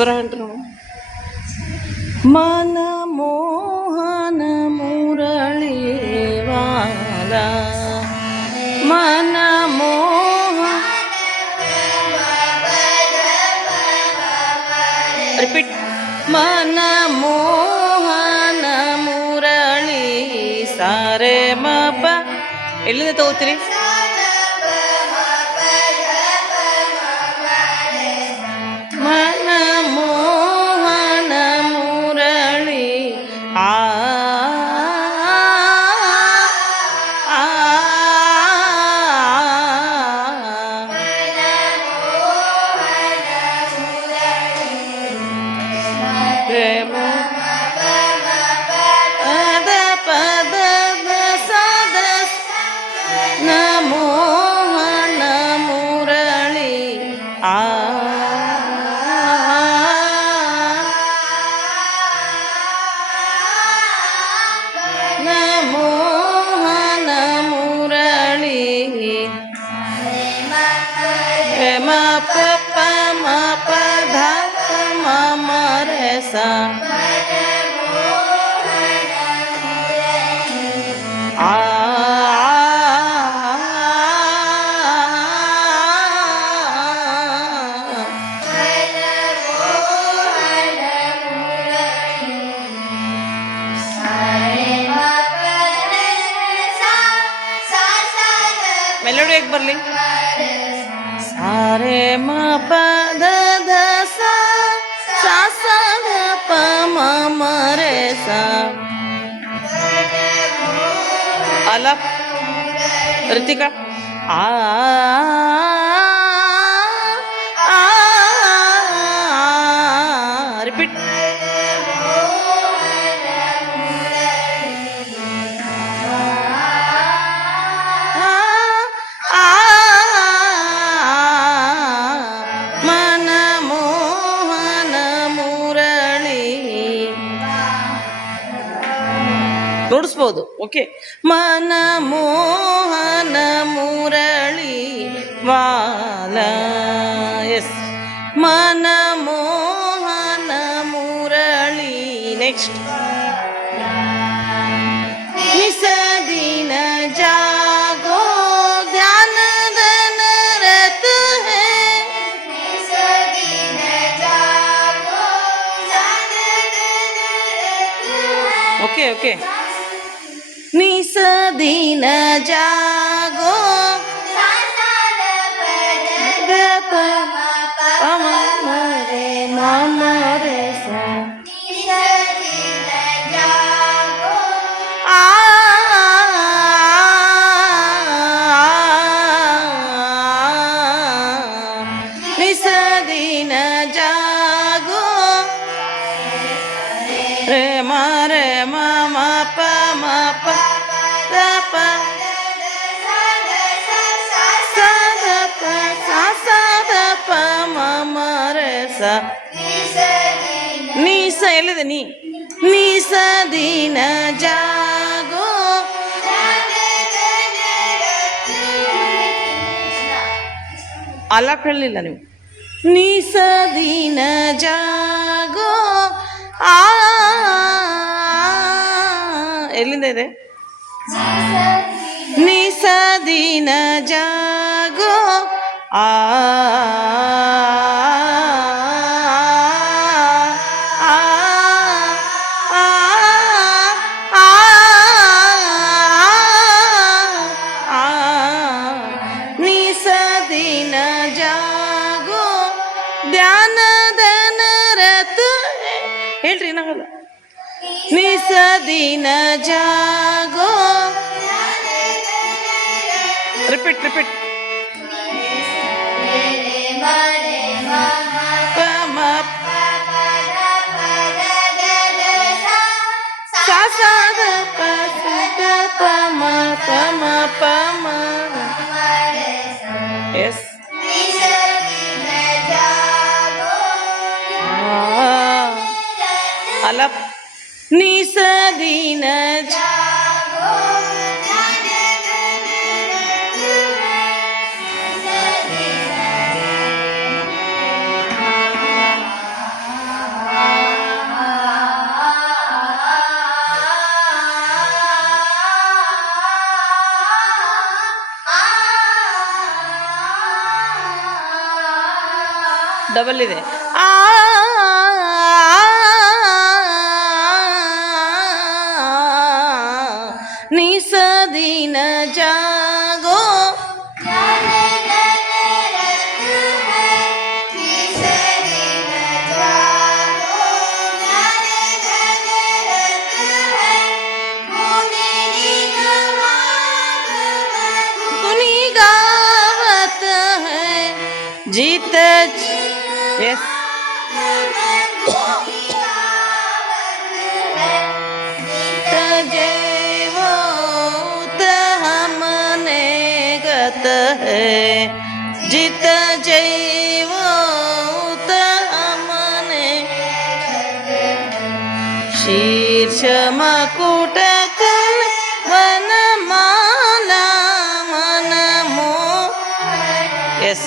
ಸ್ವರ ಮನಮೋಹನ ಮುರಳಿ ವಾಲ ಮನಮೋಹ ರಿಪೀಟ್ ಮನಮೋಹನ ಮುರಳಿ ಸಾರೆ ಮಪ ಎಲ್ಲಿಂದ ತಗೋತೀರಿ ಮನಮೋಹನ ಮುರಳಿ ಆ ಪ್ರೇಮ ಪದ ಪದ ಸದ ನಮೋಹನ ಮುರಳಿ ಆ ನಮೋಹನ ಮುರಳಿ ಮ ಪ ಮ ಪ ಧ ಮ ಮ ರೆ ಸ ಆ ಮೆಲೋಡಿ ಹೇಗೆ ಬರಲಿ ಸಾರೆ ಮ ಪದ ದ ಸ ಸ ದ ಪ ಮ ಮ ರೆ ಸ ಅಲ ರಿತಿಕಾ ಆ ರಿಪೀಟ್ ನುಡಿಸ್ಬೋದು ಓಕೆ ಮನಮೋಹನ ಮುರಳಿ ವಾಲ ಎಸ್ ಮನಮೋಹನ ಮುರಳಿ ನೆಕ್ಸ್ಟ್ ನಿಸದಿನ ಜಾಗೋ ಧ್ಯಾನದ ನರತ ಹೇ ಓಕೆ ಓಕೆ ನಿಸದಿನ ಜಾಗೋ ನಿಸದಿನ ಜಾಗೋ ರೇ ಮಾರೆ ಮ ಪ ಮ ಪ ದ ಪ ಸ ದ ಪ ಸ ದ ಪ ಮ ಮ ರೆ ಸ ನೀ ಸ ಎಲ್ಲಿದೆ ನೀ ನೀ ಸ ದಿನ ಜಾಗೋ ಅಲಾಪ್ ಹೇಳಲಿಲ್ಲ ನೀವು ನೀ ಸ ದಿನ ಜಾಗೋ ಆ ಎಲ್ಲಿಂದ ಇದೆ ನಿಸ ದಿನ ಜಾಗೋ ಆ ನಿಸ ದಿನ ಜಾಗೋ ಧ್ಯಾನದ ನರತ ಹೇಳ್ರಿ ನಾಗಲ್ಲ ನಿಸ ದಿನ ಜಾಗೋ ರಿಪೀಟ್ ರಿಪೀಟ್ ಎಸ್ ಅಲ್ಲ ನಿಸ ದಿನ ಡಬಲ್ ಇದೆ. ನಿಸದಿನ ಜಾಗೋ जीत यस हमने गत है जीत जैवोत हमने शीर्ष मकुट कल वनमाला मन मो यस